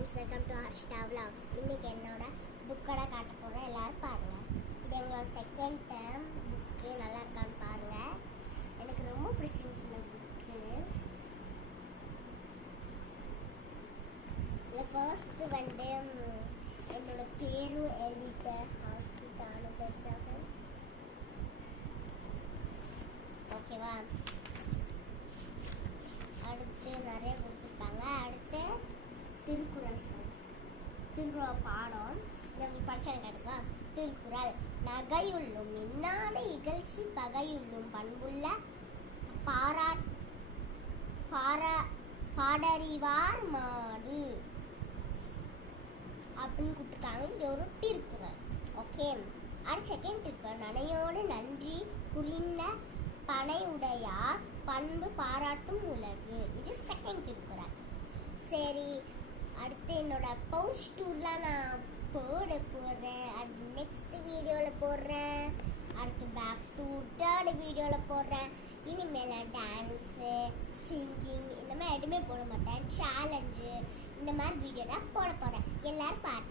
Friends, welcome to Harshita vlogs. இன்னைக்கு என்னோட புக்கோட காட்ட போகிறேன். எல்லோரும் பாருங்கள். இது எங்களோட செகண்ட் டேர்ம் புக்கு. நல்லா இருக்கான்னு பாருங்கள். எனக்கு ரொம்ப பிடிச்சிருந்துச்சு இந்த புக்கு. இதில் ஃபர்ஸ்ட்டு என்னோட பேரும் எழுதிட்டேன். ஹாஸ்பிட்டானு தெரிஞ்சா ஃப்ரெண்ட்ஸ், ஓகேவா? அடுத்து நிறைய கொடுத்துருப்பாங்க. அடுத்து திருக்குறள் ஃப்ரெண்ட்ஸ், திருக்குறள் பாடம் நமக்கு படிச்சா கிடைக்கா. திருக்குறள்: நகையுள்ளும் இன்னாடு இகழ்ச்சி பகையுள்ளும் பண்புள்ள பாடறிவார் மாடு அப்படின்னு கொடுத்துருக்காங்க. இது ஒரு திருக்குறள். ஓகே. அடுத்த செகண்ட் திருக்குறள்: நனையோடு நன்றி புரிந்த பனை உடையார் பண்பு பாராட்டும் உலகு. இது செகண்ட் திருக்குறள். சரி, அடுத்து என்னோட பவுச் டூர்லாம் நான் போடுறேன். அது நெக்ஸ்ட் வீடியோவில் போடுறேன். அடுத்து பேக் டூ தேர்ட் வீடியோவில் போடுறேன். இனிமேல் டான்ஸு, சிங்கிங் இந்த மாதிரி எதுவுமே போட மாட்டேன். சேலஞ்சு இந்த மாதிரி வீடியோ தான் போட போகிறேன். எல்லோரும் பார்த்து